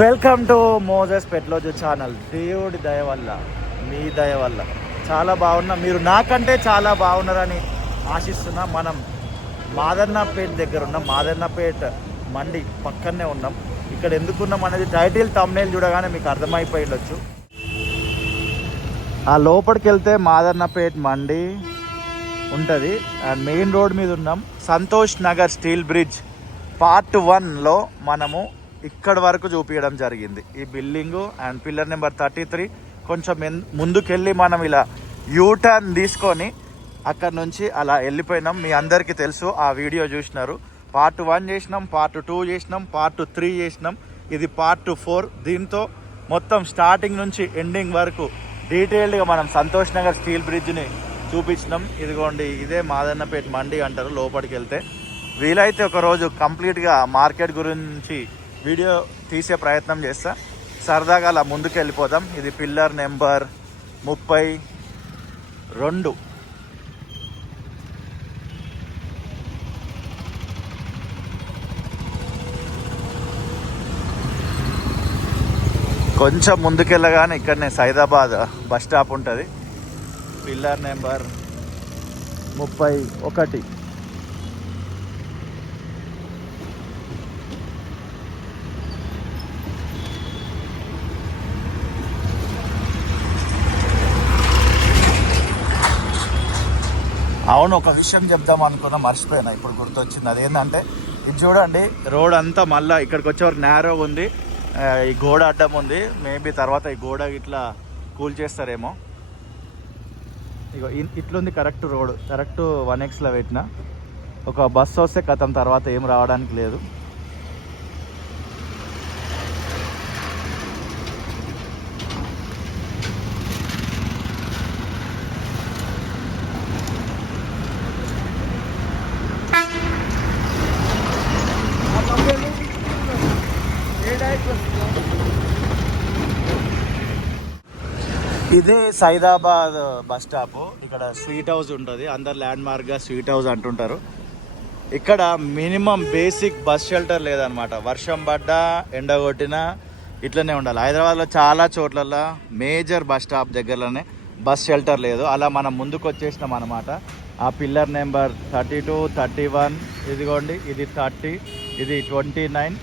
Welcome to Moses పెట్లోజు channel. దేవుడి దయ వల్ల, మీ దయ వల్ల చాలా బాగున్నా. మీరు నాకంటే చాలా బాగున్నారని ఆశిస్తున్నా. మనం మాదన్నపేట దగ్గర ఉన్నాం. మాదన్నపేట మండి పక్కనే ఉన్నాం. ఇక్కడ ఎందుకున్నాం అనేది టైటిల్ థంబ్నెయిల్ చూడగానే మీకు అర్థమైపోయి ఉండొచ్చు. ఆ లోపలికి వెళ్తే మాదన్నపేట మండి ఉంటుంది. అండ్ మెయిన్ రోడ్ మీద ఉన్నాం. Santosh Nagar steel bridge part 1లో మనము ఇక్కడ వరకు చూపించడం జరిగింది. ఈ బిల్డింగు అండ్ పిల్లర్ నెంబర్ 33. కొంచెం ముందుకెళ్ళి మనం ఇలా యూటర్న్ తీసుకొని అక్కడ నుంచి అలా వెళ్ళిపోయినాం. మీ అందరికీ తెలుసు, ఆ వీడియో చూసినారు. పార్ట్ 1 చేసినాం, పార్ట్ 2 చేసినాం, పార్ట్ 3 చేసినాం. ఇది పార్ట్ 4. దీంతో మొత్తం స్టార్టింగ్ నుంచి ఎండింగ్ వరకు డీటెయిల్డ్గా మనం సంతోష్ నగర్ స్టీల్ బ్రిడ్జ్ని చూపించినాం. ఇదిగోండి, ఇదే మాదన్నపేట మండి అంటారు. లోపలికి వెళ్తే వీలైతే ఒకరోజు కంప్లీట్గా మార్కెట్ గురించి వీడియో తీసే ప్రయత్నం చేస్తా. సరదాగా అలా ముందుకు వెళ్ళిపోతాం. ఇది పిల్లర్ నెంబర్ 32. కొంచెం ముందుకెళ్ళగానే ఇక్కడనే సైదాబాద్ బస్ స్టాప్ ఉంటుంది. Pillar number 31. అవును, ఒక విషయం చెప్దాం అనుకున్నా, మర్చిపోయినా, ఇప్పుడు గుర్తొచ్చింది. అదేంటంటే ఇది చూడండి, రోడ్ అంతా మళ్ళీ ఇక్కడికి వచ్చేవారు నేరో ఉంది. ఈ గోడ అడ్డం ఉంది. మేబీ తర్వాత ఈ గోడ ఇట్లా కూల్ చేస్తారేమో. ఇగో ఇట్లుంది కరెక్ట్ రోడ్. కరెక్ట్ 1Xలో పెట్టిన. ఒక బస్సు వస్తే కథం, తర్వాత ఏం రావడానికి లేదు. ఇదే సైదాబాద్ బస్ స్టాప్. ఇక్కడ స్వీట్ హౌస్ ఉంటుంది. అందరు ల్యాండ్ మార్క్గా స్వీట్ హౌస్ అంటుంటారు. ఇక్కడ మినిమం బేసిక్ బస్ షెల్టర్ లేదనమాట. వర్షం పడ్డా, ఎండ కొట్టినా ఇట్లనే ఉండాలి. హైదరాబాద్లో చాలా చోట్లలో మేజర్ బస్ స్టాప్ దగ్గరలోనే బస్ షెల్టర్ లేదు. అలా మనం ముందుకు వచ్చేసినాం అనమాట. ఆ పిల్లర్ నెంబర్ 32, 31, ఇదిగోండి, ఇది 30, ఇది 29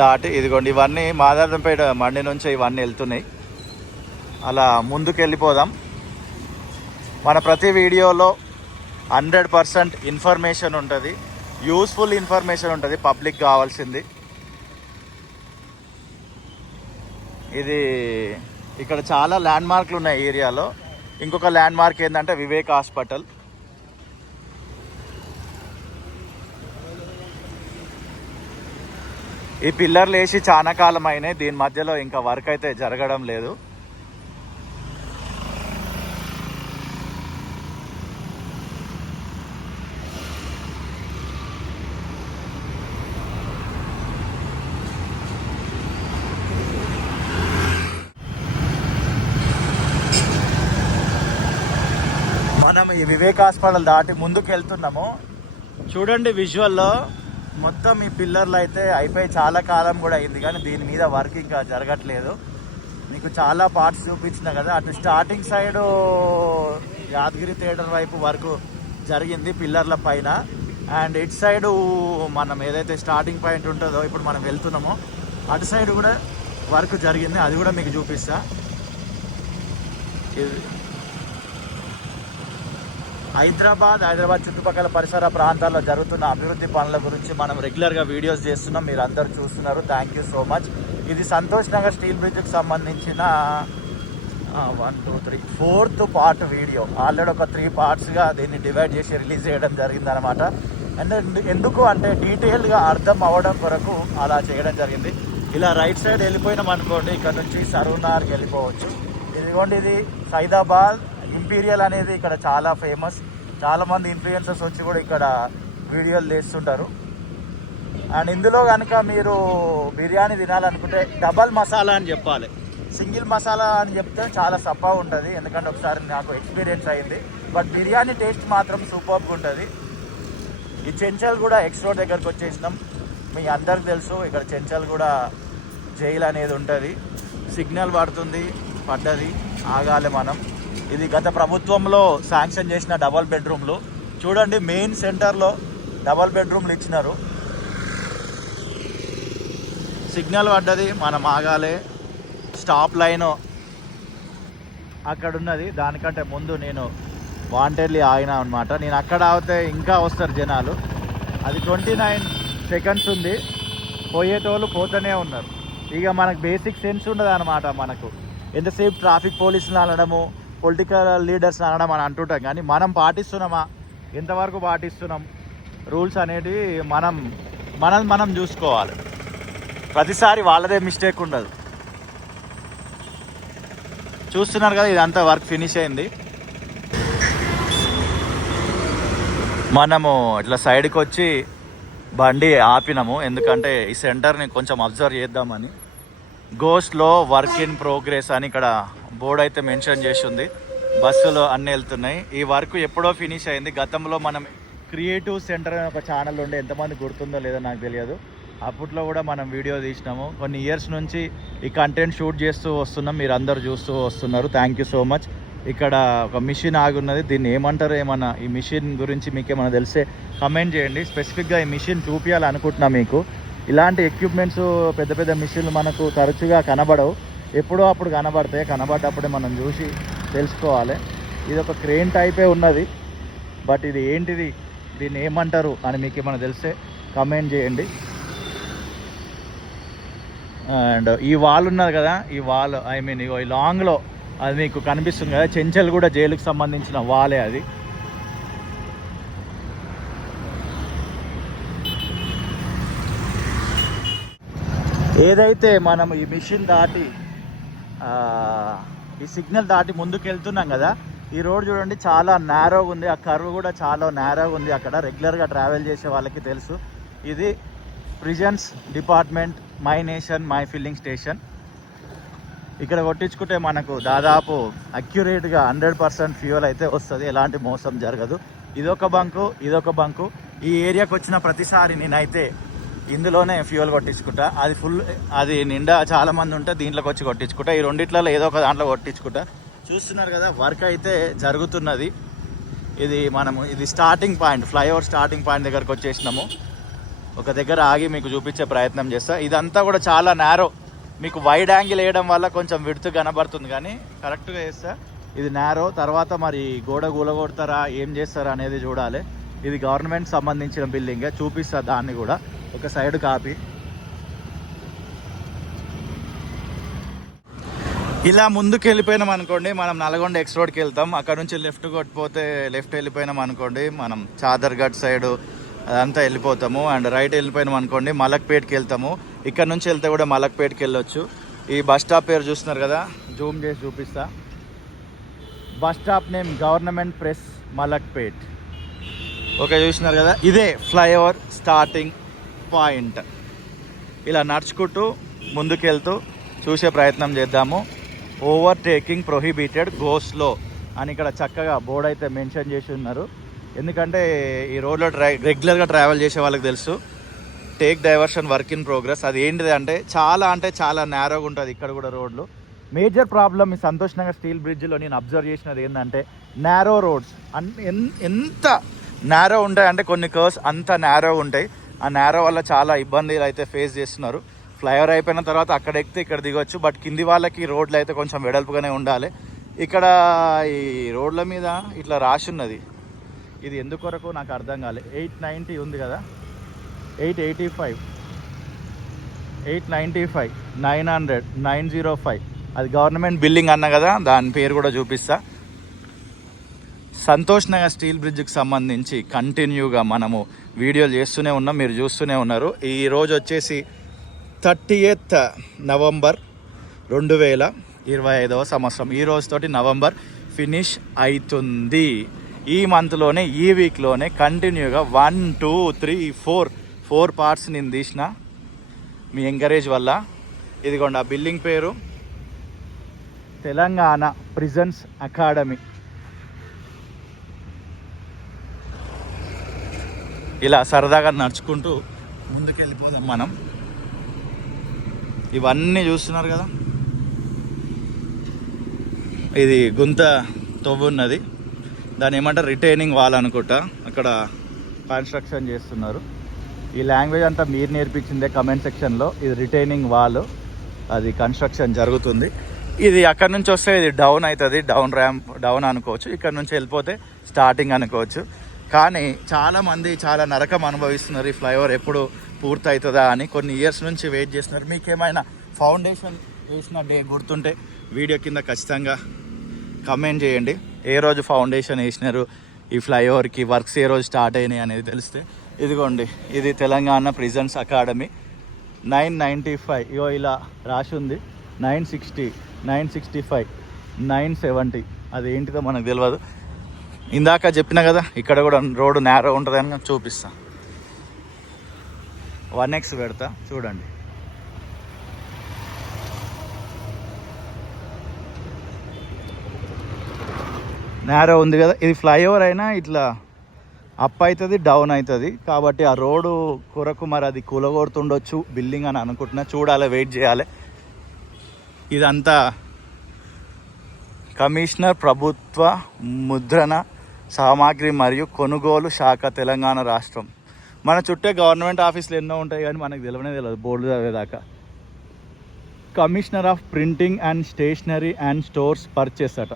దాటి ఇదిగోండి. ఇవన్నీ మాదారంపేట మండి నుంచి ఇవన్నీ వెళ్తున్నాయి. అలా ముందుకు వెళ్ళిపోదాం. మన ప్రతి వీడియోలో 100% ఇన్ఫర్మేషన్ ఉంటుంది, యూస్ఫుల్ ఇన్ఫర్మేషన్ ఉంటుంది, పబ్లిక్ కావాల్సింది. ఇది ఇక్కడ చాలా ల్యాండ్ మార్క్లు ఉన్నాయి ఏరియాలో. ఇంకొక ల్యాండ్ మార్క్ ఏంటంటే వివేక్ హాస్పిటల్. ఈ పిల్లర్లు వేసి చాలా కాలం అయినాయి. దీని మధ్యలో ఇంకా వర్క్ అయితే జరగడం లేదు. మనం ఈ వివేక్ హాస్పిటల్ దాటి ముందుకు వెళ్తున్నాము. చూడండి విజువల్లో మొత్తం ఈ పిల్లర్లు అయితే అయిపోయి చాలా కాలం కూడా అయింది, కానీ దీని మీద వర్క్ ఇంకా జరగట్లేదు. మీకు చాలా పార్ట్స్ చూపించిన కదా. అటు స్టార్టింగ్ సైడు యాదగిరి థియేటర్ వైపు వర్క్ జరిగింది పిల్లర్ల పైన. అండ్ ఇటు సైడు మనం ఏదైతే స్టార్టింగ్ పాయింట్ ఉంటుందో ఇప్పుడు మనం వెళ్తున్నామో అటు సైడ్ కూడా వర్క్ జరిగింది. అది కూడా మీకు చూపిస్తా. ఇది హైదరాబాద్ చుట్టుపక్కల పరిసర ప్రాంతాల్లో జరుగుతున్న అభివృద్ధి పనుల గురించి మనం రెగ్యులర్గా వీడియోస్ చేస్తున్నాం. మీరు అందరూ చూస్తున్నారు. Thank you so much. ఇది సంతోష్ నగర్ స్టీల్ బ్రిడ్జ్కి సంబంధించిన 1, 2, 3, 4th పార్ట్ వీడియో. ఆల్రెడీ ఒక 3 పార్ట్స్గా దీన్ని డివైడ్ చేసి రిలీజ్ చేయడం జరిగిందనమాట. అండ్ ఎందుకు అంటే డీటెయిల్గా అర్థం అవ్వడం కొరకు అలా చేయడం జరిగింది. ఇలా రైట్ సైడ్ వెళ్ళిపోయినాం అనుకోండి, ఇక్కడ నుంచి సరూనార్కి వెళ్ళిపోవచ్చు. ఇదిగోండి, ఇది సైదాబాద్ ఇంపీరియల్ అనేది ఇక్కడ చాలా ఫేమస్. చాలామంది ఇన్ఫ్లుయెన్సర్స్ వచ్చి కూడా ఇక్కడ వీడియోలు చేస్తుంటారు. అండ్ ఇందులో కనుక మీరు బిర్యానీ తినాలనుకుంటే డబల్ మసాలా అని చెప్పాలి. సింగిల్ మసాలా అని చెప్తే చాలా సప్పగా ఉంటుంది, ఎందుకంటే ఒకసారి నాకు ఎక్స్పీరియన్స్ అయింది. బట్ బిర్యానీ టేస్ట్ మాత్రం సూపర్గా ఉంటుంది. ఈ చెంచల్ కూడా ఎక్స్ రోడ్ దగ్గరకు వచ్చేసినాం. మీ అందరికి తెలుసు, ఇక్కడ చెంచల్ కూడా జైలు అనేది ఉంటుంది. సిగ్నల్ పడుతుంది, పడ్డది, ఆగాలి మనం. ఇది గత ప్రభుత్వంలో శాంక్షన్ చేసిన డబల్ బెడ్రూమ్లు. చూడండి, మెయిన్ సెంటర్లో డబల్ బెడ్రూమ్లు ఇచ్చినారు. సిగ్నల్ పడ్డది, మనం ఆగాలి. స్టాప్ లైన్ అక్కడ ఉన్నది, దానికంటే ముందు నేను వాంటెడ్లీ ఆగినా అనమాట. నేను అక్కడ ఆగితే ఇంకా వస్తారు జనాలు. అది 29 సెకండ్స్ ఉంది, పోయేటోళ్ళు పోతూనే ఉన్నారు. ఇక మనకు బేసిక్ సెన్స్ ఉండదు అనమాట. మనకు ఎంతసేపు ట్రాఫిక్ పోలీసులు అనడము, పొలిటికల్ లీడర్స్ అనడం అని అంటుంటాం, కానీ మనం పాటిస్తున్నామా, ఎంతవరకు పాటిస్తున్నాం రూల్స్ అనేటివి మనం చూసుకోవాలి. ప్రతిసారి వాళ్ళదే మిస్టేక్ ఉండదు. చూస్తున్నారు కదా, ఇదంతా వర్క్ ఫినిష్ అయింది. మనము ఇట్లా సైడ్కి వచ్చి బండి ఆపినాము, ఎందుకంటే ఈ సెంటర్ని కొంచెం అబ్జర్వ్ చేద్దామని. గోస్ట్లో వర్క్ ఇన్ ప్రోగ్రెస్ అని ఇక్కడ బోర్డు అయితే మెన్షన్ చేసి ఉంది. బస్సులు అన్నీ వెళ్తున్నాయి. ఈ వర్క్ ఎప్పుడో ఫినిష్ అయింది. గతంలో మనం క్రియేటివ్ సెంటర్ అనే ఒక ఛానల్ ఉండే, ఎంతమంది గుర్తుందో లేదో నాకు తెలియదు. అప్పట్లో కూడా మనం వీడియో తీసినాము. కొన్ని ఇయర్స్ నుంచి ఈ కంటెంట్ షూట్ చేస్తూ వస్తున్నాం, మీరు అందరు చూస్తూ వస్తున్నారు. Thank you so much. ఇక్కడ ఒక మిషన్ ఆగున్నది, దీన్ని ఏమంటారు, ఏమన్నా ఈ మిషన్ గురించి మీకు ఏమైనా తెలిసే కమెంట్ చేయండి. స్పెసిఫిక్గా ఈ మిషన్ చూపించాలనుకుంటున్నా మీకు. ఇలాంటి ఎక్విప్మెంట్స్, పెద్ద పెద్ద మిషన్లు మనకు తరచుగా కనబడవు, ఎప్పుడో అప్పుడు కనబడతాయి. కనబడ్డప్పుడే మనం చూసి తెలుసుకోవాలి. ఇది ఒక క్రేన్ టైపే ఉన్నది, బట్ ఇది ఏంటిది, దీన్ని ఏమంటారు అని మీకు ఏమైనా తెలిసే కమెంట్ చేయండి. అండ్ ఈ వాల్ ఉన్నది కదా, ఈ వాల్ ఈ లాంగ్లో అది మీకు కనిపిస్తుంది కదా, చెంచల్ కూడా జైలుకి సంబంధించిన వాలే అది. ఏదైతే మనం ఈ మిషన్ దాటి ఈ సిగ్నల్ దాటి ముందుకు వెళ్తున్నాం కదా, ఈ రోడ్ చూడండి చాలా నేరోగా ఉంది. ఆ కర్వ్ కూడా చాలా నేరోగా ఉంది. అక్కడ రెగ్యులర్గా ట్రావెల్ చేసే వాళ్ళకి తెలుసు. ఇది prisons department my nation my filling station. ఇక్కడ కొట్టించుకుంటే మనకు దాదాపు అక్యురేట్గా 100% ఫ్యూయల్ అయితే వస్తుంది, ఎలాంటి మోసం జరగదు. ఇదొక బంకు. ఈ ఏరియాకి వచ్చిన ప్రతిసారి నేనైతే ఇందులోనే ఫ్యూయల్ కొట్టించుకుంటా. అది నిండా చాలామంది ఉంటే దీంట్లోకి వచ్చి కొట్టించుకుంటా. ఈ రెండిట్లలో ఏదో ఒక దాంట్లో కొట్టించుకుంటా. చూస్తున్నారు కదా, వర్క్ అయితే జరుగుతున్నది. ఇది starting point, flyover starting point దగ్గరకు వచ్చేసినాము. ఒక దగ్గర ఆగి మీకు చూపించే ప్రయత్నం చేస్తా. ఇదంతా కూడా చాలా నేరో, మీకు వైడ్ యాంగిల్ వేయడం వల్ల కొంచెం విడుతు కనబడుతుంది, కానీ కరెక్ట్గా వేస్తా. ఇది నేరో. తర్వాత మరి గోడ కూలగొడతారా, ఏం చేస్తారా అనేది చూడాలి. ఇది గవర్నమెంట్ సంబంధించిన బిల్డింగే, చూపిస్తా దాన్ని కూడా. ఒక సైడ్ కాపీ. ఇలా ముందుకు వెళ్ళిపోయినాం అనుకోండి, మనం నల్గొండ ఎక్స్ రోడ్కి వెళ్తాం. అక్కడ నుంచి లెఫ్ట్ కొట్టిపోతే లెఫ్ట్ వెళ్ళిపోయినాం అనుకోండి, మనం చాదర్ఘట్ సైడు అదంతా వెళ్ళిపోతాము. అండ్ రైట్ వెళ్ళిపోయినాం అనుకోండి, మలక్పేట్కి వెళ్తాము. ఇక్కడ నుంచి వెళ్తే కూడా మలక్పేట్కి వెళ్ళొచ్చు. ఈ బస్ స్టాప్ పేరు చూస్తున్నారు కదా, జూమ్ చేసి చూపిస్తా. Bus stop name government press Malakpet. Okay, చూస్తున్నారు కదా, ఇదే ఫ్లైఓవర్ స్టార్టింగ్ పాయింట్. ఇలా నడుచుకుంటూ ముందుకెళ్తూ చూసే ప్రయత్నం చేద్దాము. ఓవర్టేకింగ్ ప్రొహిబిటెడ్, గో స్లో అని ఇక్కడ చక్కగా బోర్డు అయితే మెన్షన్ చేసి ఉన్నారు. ఎందుకంటే ఈ రోడ్లో రెగ్యులర్గా ట్రావెల్ చేసే వాళ్ళకి తెలుసు. Take diversion work in progress. అది ఏంటిది అంటే చాలా నేరోగా ఉంటుంది ఇక్కడ కూడా రోడ్లు. మేజర్ ప్రాబ్లం ఈ సంతోష్ నగర్ స్టీల్ బ్రిడ్జ్లో నేను అబ్జర్వ్ చేసినది ఏంటంటే నేరో రోడ్స్. ఎంత నేరో ఉంటాయి అంటే కొన్ని కర్వ్స్ అంత నేరో ఉంటాయి. ఆ నేరో వల్ల చాలా ఇబ్బందులు అయితే ఫేస్ చేస్తున్నారు. ఫ్లైఓవర్ అయిపోయిన తర్వాత అక్కడ ఎక్కితే ఇక్కడ దిగొచ్చు, బట్ కింది వాళ్ళకి రోడ్లు అయితే కొంచెం వెడల్పుగానే ఉండాలి. ఇక్కడ ఈ రోడ్ల మీద ఇట్లా రాసి ఉన్నది, ఇది ఎందుకొరకు నాకు అర్థం కాలే. 890 ఉంది కదా, 885, 895, 900, 905 అది గవర్నమెంట్ బిల్డింగ్ అన్న కదా, దాని పేరు కూడా చూపిస్తా. సంతోష్ నగర్ స్టీల్ బ్రిడ్జ్కి సంబంధించి కంటిన్యూగా మనము వీడియోలు చేస్తూనే ఉన్నాం, మీరు చూస్తూనే ఉన్నారు. ఈరోజు వచ్చేసి 30th నవంబర్ 2025వ సంవత్సరం. ఈ రోజుతోటి నవంబర్ ఫినిష్ అవుతుంది. ఈ మంత్లోనే, ఈ వీక్లోనే కంటిన్యూగా 1, 2, 3, 4 పార్ట్స్ నేను తీసిన మీ ఎంకరేజ్ వల్ల. ఇదిగోండి ఆ బిల్డింగ్ పేరు తెలంగాణ ప్రిజన్స్ అకాడమీ. ఇలా సరదాగా నడుచుకుంటూ ముందుకెళ్ళిపోదాం మనం. ఇవన్నీ చూస్తున్నారు కదా, ఇది గుంత తవ్వు ఉన్నది, దాన్ని ఏమంటారు రిటైనింగ్ వాల్ అనుకుంటా. అక్కడ కన్స్ట్రక్షన్ చేస్తున్నారు. ఈ లాంగ్వేజ్ అంతా మీరు నేర్పించిందే కమెంట్ సెక్షన్లో. ఇది రిటైనింగ్ వాల్, అది కన్స్ట్రక్షన్ జరుగుతుంది. ఇది అక్కడ నుంచి వస్తే ఇది డౌన్ అవుతుంది, డౌన్ ర్యాంప్ డౌన్ అనుకోవచ్చు. ఇక్కడ నుంచి వెళ్ళిపోతే స్టార్టింగ్ అనుకోవచ్చు. కానీ చాలామంది చాలా నరకం అనుభవిస్తున్నారు. ఈ ఫ్లైఓవర్ ఎప్పుడు పూర్తి అవుతుందా అని కొన్ని ఇయర్స్ నుంచి వెయిట్ చేస్తున్నారు. మీకు ఏమైనా ఫౌండేషన్ వేసిన డే గుర్తుంటే వీడియో కింద ఖచ్చితంగా కమెంట్ చేయండి. ఏ రోజు ఫౌండేషన్ వేసినారు, ఈ ఫ్లైఓవర్కి వర్క్స్ ఏ రోజు స్టార్ట్ అయినాయి అనేది తెలిస్తే. ఇదిగోండి, ఇది తెలంగాణ ప్రిజన్స్ అకాడమీ 995. ఇగో ఇలా రాసి ఉంది 960, 965, 970. అది ఏంటిదో మనకు తెలియదు. ఇందాక చెప్పిన కదా ఇక్కడ కూడా రోడ్డు నేరో ఉంటుందని నాకు చూపిస్తా. 1x పెడతా చూడండి. నేరో ఉంది కదా. ఇది ఫ్లైఓవర్ అయినా ఇట్లా అప్ అవుతుంది, డౌన్ అవుతుంది. కాబట్టి ఆ రోడ్డు కొరకు మరి అది కూలగొడుతుండొచ్చు బిల్డింగ్ అని అనుకుంటున్నా. చూడాలి, వెయిట్ చేయాలి. ఇదంతా కమిషనర్ ప్రభుత్వ ముద్రణ సామాగ్రి మరియు కొనుగోలు శాఖ తెలంగాణ రాష్ట్రం. మన చుట్టే గవర్నమెంట్ ఆఫీసులు ఎన్నో ఉంటాయి కానీ మనకు తెలియదు బోర్డు చదివేదాకా. Commissioner of printing and stationery and stores purchase అట.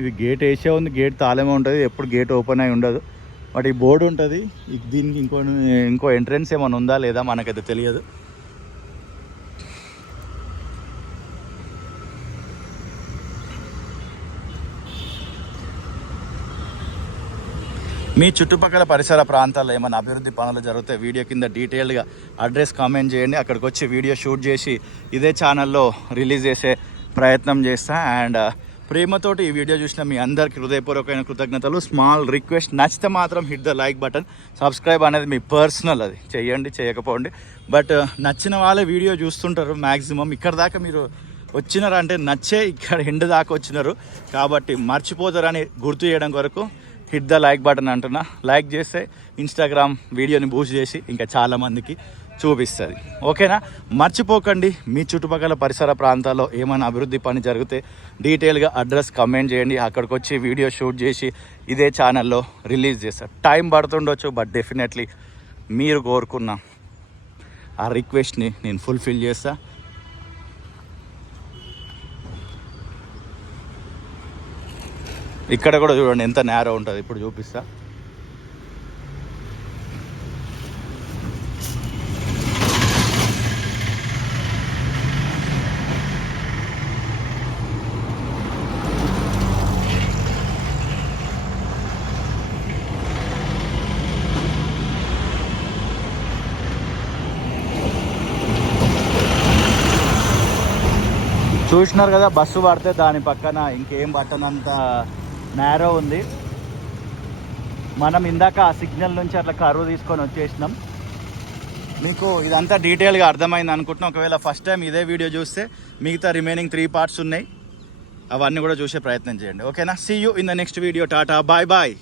ఇది గేట్ వేసే ఉంది, గేట్ తాళమే ఉంటుంది, ఎప్పుడు గేట్ ఓపెన్ అయి ఉండదు. బట్ ఈ బోర్డు ఉంటుంది. దీనికి ఇంకో ఎంట్రన్స్ ఏమైనా ఉందా లేదా మనకైతే తెలియదు. మీ చుట్టుపక్కల పరిసర ప్రాంతాల్లో ఏమైనా అభివృద్ధి పనులు జరిగితే వీడియో కింద డీటెయిల్గా అడ్రస్ కామెంట్ చేయండి. అక్కడికి వచ్చి వీడియో షూట్ చేసి ఇదే ఛానల్లో రిలీజ్ చేసే ప్రయత్నం చేస్తా. అండ్ ప్రేమతోటి ఈ వీడియో చూసిన మీ అందరికీ హృదయపూర్వకమైన కృతజ్ఞతలు. స్మాల్ రిక్వెస్ట్, నచ్చితే మాత్రం hit the like button. Subscribe అనేది మీ పర్సనల్, అది చేయండి చేయకపోండి. బట్ నచ్చిన వాళ్ళే వీడియో చూస్తుంటారు మ్యాక్సిమం. ఇక్కడ దాకా మీరు వచ్చినారంటే నచ్చే ఇక్కడ ఎండ్ దాకా వచ్చినారు. కాబట్టి మర్చిపోతారని గుర్తు చేయడం కొరకు హిట్ ద లైక్ బటన్ అంటున్నా. లైక్ చేస్తే ఇన్స్టాగ్రామ్ వీడియోని బూస్ట్ చేసి ఇంకా చాలామందికి చూపిస్తుంది. ఓకేనా? మర్చిపోకండి, మీ చుట్టుపక్కల పరిసర ప్రాంతాల్లో ఏమైనా అభివృద్ధి పని జరిగితే డీటెయిల్గా అడ్రస్ కమెంట్ చేయండి. అక్కడికి వచ్చి వీడియో షూట్ చేసి ఇదే ఛానల్లో రిలీజ్ చేస్తారు. టైం పడుతుండొచ్చు, బట్ డెఫినెట్లీ మీరు కోరుకున్న ఆ రిక్వెస్ట్ని నేను ఫుల్ఫిల్ చేస్తా. ఇక్కడ కూడా చూడండి ఎంత నేరో ఉంటుంది, ఇప్పుడు చూపిస్తా. చూసినారు కదా, బస్సు పడితే దాని పక్కన ఇంకేం పట్టనంత నేరో ఉంది. మనం ఇందాక ఆ సిగ్నల్ నుంచి అట్లా కరువు తీసుకొని వచ్చేసినాం. మీకు ఇదంతా డీటెయిల్గా అర్థమైంది అనుకుంటున్నాం. ఒకవేళ ఫస్ట్ టైం ఇదే వీడియో చూస్తే మిగతా రిమైనింగ్ 3 పార్ట్స్ ఉన్నాయి, అవన్నీ కూడా చూసే ప్రయత్నం చేయండి. ఓకేనా? See you in the next video. Tata, bye bye.